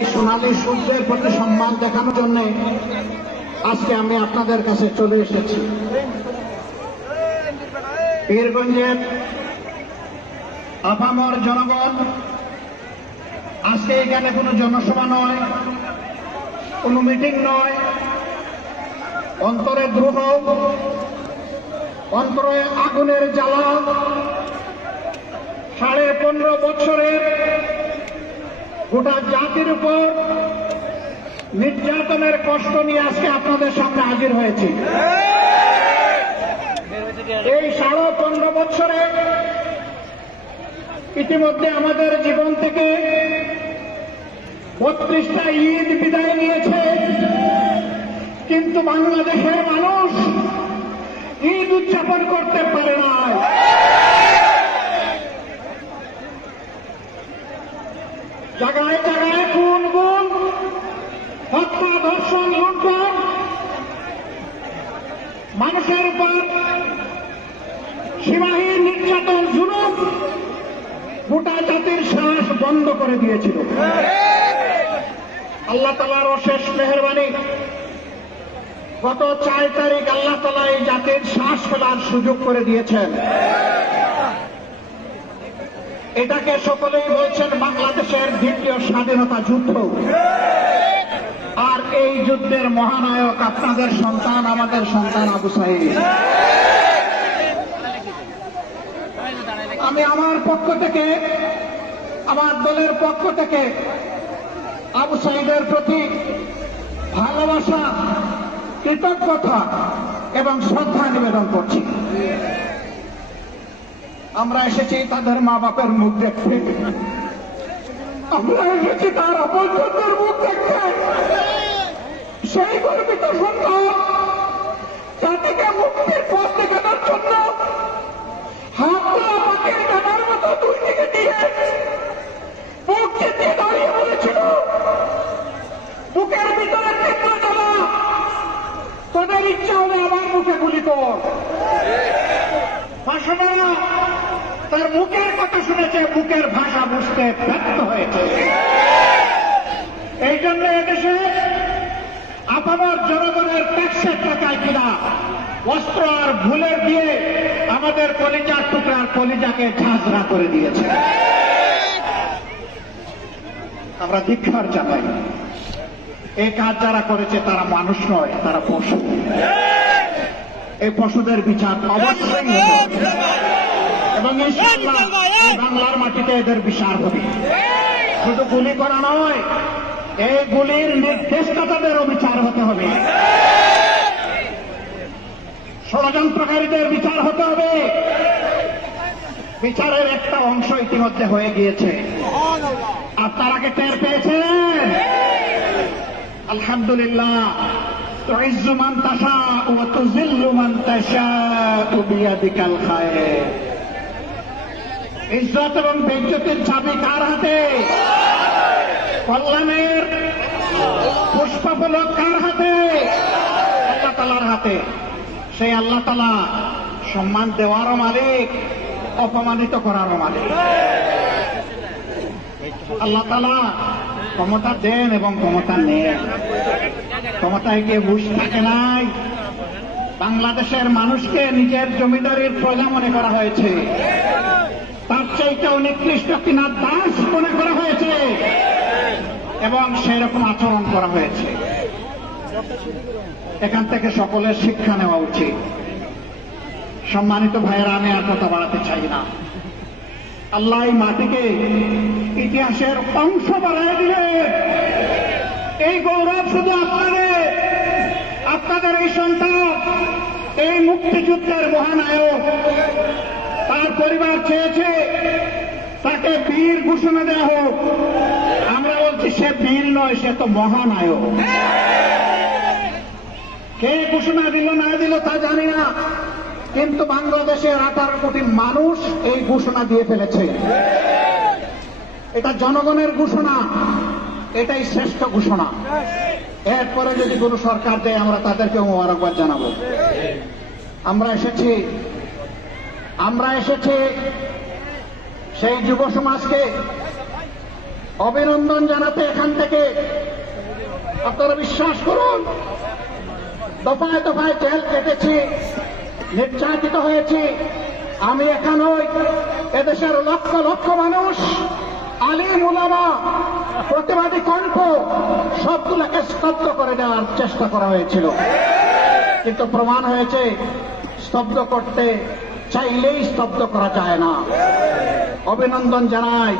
সোনালী সূর্যের প্রতি সম্মান দেখানোর জন্য আজকে আমি আপনাদের কাছে চলে এসেছি। পীরগঞ্জের আপামর জনগণ, আজকে এখানে কোনো জনসভা নয়, কোনো মিটিং নয়, অন্তরে দ্রোহ, অন্তরে আগুনের জ্বালা, 15.5 বছরের গোটা জাতির উপর নির্যাতনের কষ্ট নিয়ে আজকে আপনাদের সামনে হাজির হয়েছি। এই 15.5 বছরে ইতিমধ্যে আমাদের জীবন থেকে 32টা ঈদ বিদায় নিয়েছে, কিন্তু বাংলাদেশের মানুষ ঈদ উদযাপন করতে পারে না। জায়গায় জায়গায় খুন গুম, হত্যা, ধর্ষণ, লুণ্ঠন, মানুষের উপর সীমাহীন নির্যাতন, জুলুম গোটা জাতির শ্বাস বন্ধ করে দিয়েছিল। আল্লাহ তাআলার অশেষ মেহেরবানি, গত 4 তারিখ আল্লাহ তাআলা এই জাতির শ্বাস ফেলার সুযোগ করে দিয়েছেন। এটাকে সকলেই বলছেন বাংলাদেশের দ্বিতীয় স্বাধীনতা যুদ্ধ। আর এই যুদ্ধের মহানায়ক আপনাদের সন্তান, আমাদের সন্তান আবু সাঈদ। আমি আমার পক্ষ থেকে, আমার দলের পক্ষ থেকে আবু সাঈদের প্রতি ভালোবাসা, কৃতজ্ঞতা এবং শ্রদ্ধা নিবেদন করছি। আমরা এসেছি তাদের মা বাপের মুখ দেখতে, আমরা এসেছি তার আপনজনদের মুখ দেখতে। সেই গর্বিত সন্তান জাতিকে মুক্তির পথ দেখানোর জন্য হাত পাখির ডানার মতো দুই দিকে দিয়ে বুক চেপে দাঁড়িয়ে বলেছিল, বুকের ভিতরে তীব্র জ্বালা, তোদের ইচ্ছা হলে আমার মুখে গুলি কর। ভাষণরা তার মুখের কথা শুনেছে, বুকের ভাষা বুঝতে ব্যর্থ হয়েছে। এই জন্য এদেশে আপামর জনগণের ট্যাক্সের টাকায় কিনা অস্ত্র আর ভুলের দিয়ে আমাদের কলিজার টুকরার কলিজাকে ঝাঁঝরা করে দিয়েছে। আমরা ধিক্কার জানাই। এই কাজ যারা করেছে তারা মানুষ নয়, তারা পশু। এই পশুদের বিচার অবশ্যই হবে এবং ইনশাআল্লাহ বাংলার মাটিতে এদের বিচার হবে। শুধু গুলি করা নয়, এই গুলির নির্দেশদাতাদেরও বিচার হতে হবে, ষড়যন্ত্রকারীদের বিচার হতে হবে। বিচারের একটা অংশ ইতিমধ্যে হয়ে গিয়েছে, আপনারা কি টের পেয়েছেন? আলহামদুলিল্লাহ। তুইজ্জু মান তাশাউ ওয়া তুযিল্লু মান তাশাউ বিয়াদিকাল খায়র। ইজ্জত এবং বেইজ্জতের চাবি কার হাতে? কল্যাণের পুষ্পফলক কার হাতে? আল্লাহ তাআলার হাতে। সেই আল্লাহ তাআলা সম্মান দেওয়ারও মালিক, অপমানিত করারও মালিক। আল্লাহ তাআলা ক্ষমতা দেন এবং ক্ষমতা নেন। ক্ষমতায় গিয়ে বসে থাকে নাই। বাংলাদেশের মানুষকে নিজের জমিদারির প্রজা মনে করা হয়েছে, তার চাইতেও নিকৃষ্ট কিনা দাস মনে করা হয়েছে এবং সেই রকম আচরণ করা হয়েছে। এখান থেকে সকলের শিক্ষা নেওয়া উচিত। সম্মানিত ভাইয়েরা, আমি আর কথা বাড়াতে চাই না। আল্লাহ এই মাটিকে ইতিহাসের অংশ বানিয়ে দিলে এই গৌরব শুধু আপনাদের এই সন্তান, এই মুক্তিযুদ্ধের মহানায়ক, তার পরিবার চেয়েছে তাকে বীর ঘোষণা দেওয়া হোক। আমরা বলছি সে বীর নয়, সে তো মহানায়ক। কে ঘোষণা দিল না দিল তা জানি না, কিন্তু বাংলাদেশের 18 কোটি মানুষ এই ঘোষণা দিয়ে ফেলেছে। এটা জনগণের ঘোষণা, এটাই শ্রেষ্ঠ ঘোষণা। এরপরে যদি কোনো সরকার দেয় আমরা তাদেরকে মোবারকবাদ জানাবো। আমরা এসেছি সেই যুব সমাজকে অভিনন্দন জানাতে এখান থেকে আপনারা বিশ্বাস করুন, দফায় দফায় জেল কেটেছি, নির্যাতিত হয়েছি। আমি এখানেই এদেশের লক্ষ লক্ষ মানুষ, আলিম উলামা, প্রতিবাদী কণ্ঠ সবগুলোকে স্তব্ধ করে দেওয়ার চেষ্টা করা হয়েছিল, কিন্তু প্রমাণ হয়েছে স্তব্ধ করতে চাইলেই স্তব্ধ করা যায় না। অভিনন্দন জানাই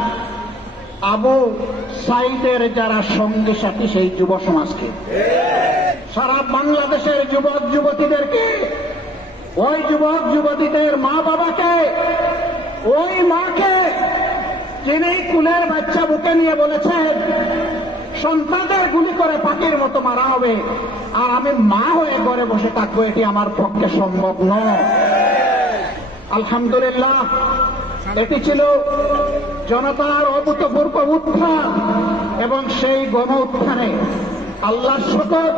আবু সাইদের যারা সঙ্গী সাথী সেই যুব সমাজকে, সারা বাংলাদেশের যুবক যুবতীদেরকে, ওই যুবক যুবতীদের মা বাবাকে, ওই মাকে যিনি কুলের বাচ্চা বুকে নিয়ে বলেছেন সন্তানদের গুলি করে পাখির মতো মারা হবে, আর আমি মা হয়ে ঘরে বসে থাকবো, এটি আমার পক্ষে সম্ভব নয়। আলহামদুলিল্লাহ, এটি ছিল জনতার অভূতপূর্ব উত্থান, এবং সেই গণ উত্থানে আল্লাহর শকর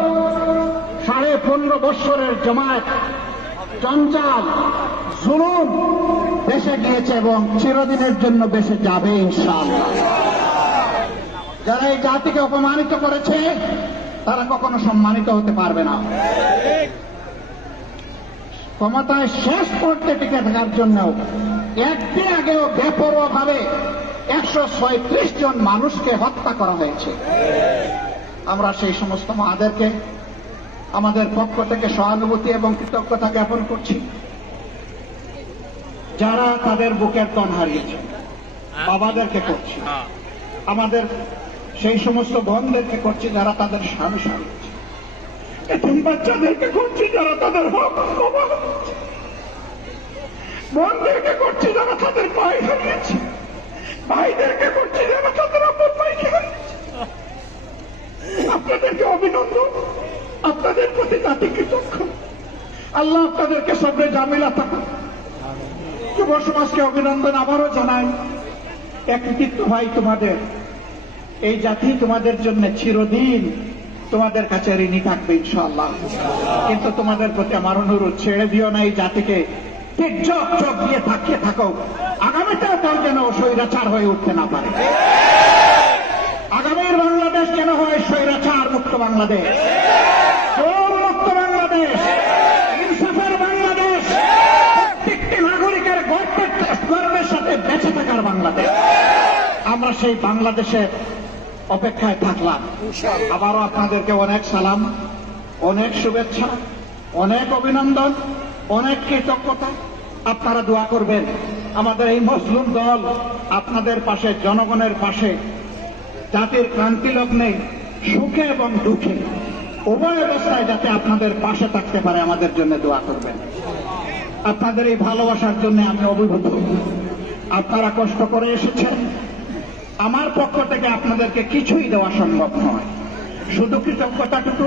15.5 বৎসরের জমায়েত, জঞ্জাল, জুলুম বেঁচে গিয়েছে এবং চিরদিনের জন্য বেঁচে যাবে ইনশাআল্লাহ। যারা এই জাতিকে অপমানিত করেছে তারা কখনো সম্মানিত হতে পারবে না। ক্ষমতায় শেষ পর্যায়ে টিকে থাকার জন্য একদিন আগেও বেপরোয়া ভাবে 136 জন মানুষকে হত্যা করা হয়েছে। আমরা সেই সমস্ত মাদেরকে আমাদের পক্ষ থেকে সহানুভূতি এবং কৃতজ্ঞতা জ্ঞাপন করছি, যারা তাদের বুকের তন হারিয়েছে। বাবাদেরকে করছি, আমাদের সেই সমস্ত বোনদেরকে করছি যারা তাদের স্বামী হারিয়েছে, এতিম বাচ্চাদেরকে করছি যারা তাদের হক কমা হচ্ছে, বোনদেরকে করছি যারা তাদের ভাই হারিয়েছে, ভাইদেরকে করছি যারা তাদের আপন ভাইকে হারিয়েছে। আপনাদেরকে অভিনন্দন, আপনাদের প্রতি জাতি কৃতজ্ঞ। আল্লাহ আপনাদেরকে সবরে জামিলা থাকুন। যুব সমাজকে অভিনন্দন আবারও জানাই। এক কৃতিত্ব ভাই তোমাদের, এই জাতি তোমাদের জন্য চিরদিন তোমাদের কাছে ঋণী থাকবে ইনশাআল্লাহ। কিন্তু তোমাদের প্রতি আমার অনুরোধ, ছেড়ে দিও না এই জাতিকে, ঠিক চোখ চোখ দিয়ে থাকিয়ে থাকো। আগামীতেও তার যেন স্বৈরাচার হয়ে উঠতে না পারে। আগামীর বাংলাদেশ যেন হয় স্বৈরাচার মুক্ত বাংলাদেশ, চোর মুক্ত বাংলাদেশ, ইনসাফের বাংলাদেশ, প্রত্যেকটি নাগরিকের গর্বের সাথে বেঁচে থাকার বাংলাদেশ। আমরা সেই বাংলাদেশের অপেক্ষায় থাকলাম। আবারও আপনাদেরকে অনেক সালাম, অনেক শুভেচ্ছা, অনেক অভিনন্দন, অনেক কৃতজ্ঞতা। আপনারা দোয়া করবেন আমাদের এই মজলুম দল আপনাদের পাশে, জনগণের পাশে, জাতির ক্রান্তি লগ্নে সুখে এবং দুঃখে উভয় অবস্থায় যাতে আপনাদের পাশে থাকতে পারে আমাদের জন্য দোয়া করবেন। আপনাদের এই ভালোবাসার জন্য আমি অভিভূত। আপনারা কষ্ট করে এসেছেন, আমার পক্ষ থেকে আপনাদেরকে কিছুই দেওয়া সম্ভব নয়, শুধু কৃতজ্ঞতাটুকু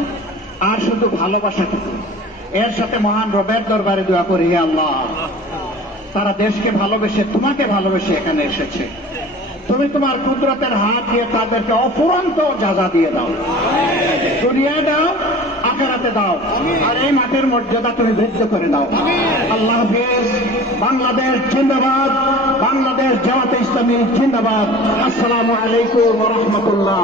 আর শুধু ভালোবাসাটুকু। এর সাথে মহান রবের দরবারে দোয়া করি, হে আল্লাহ, তারা দেশকে ভালোবেসে, তোমাকে ভালোবেসে এখানে এসেছে, তুমি তোমার কুদরতের হাত দিয়ে তাদেরকে অফুরন্ত যাজা দিয়ে দাও, দুনিয়ায় দাও, আখেরাতে দাও, আর এই মাঠের মর্যাদা তুমি বৃদ্ধি করে দাও। আল্লাহ হাফেজ। বাংলাদেশ জিন্দাবাদ, বাংলাদেশ জামাতে ইসলামী জিন্দাবাদ। আসসালামু আলাইকুম ওয়া রাহমাতুল্লাহ।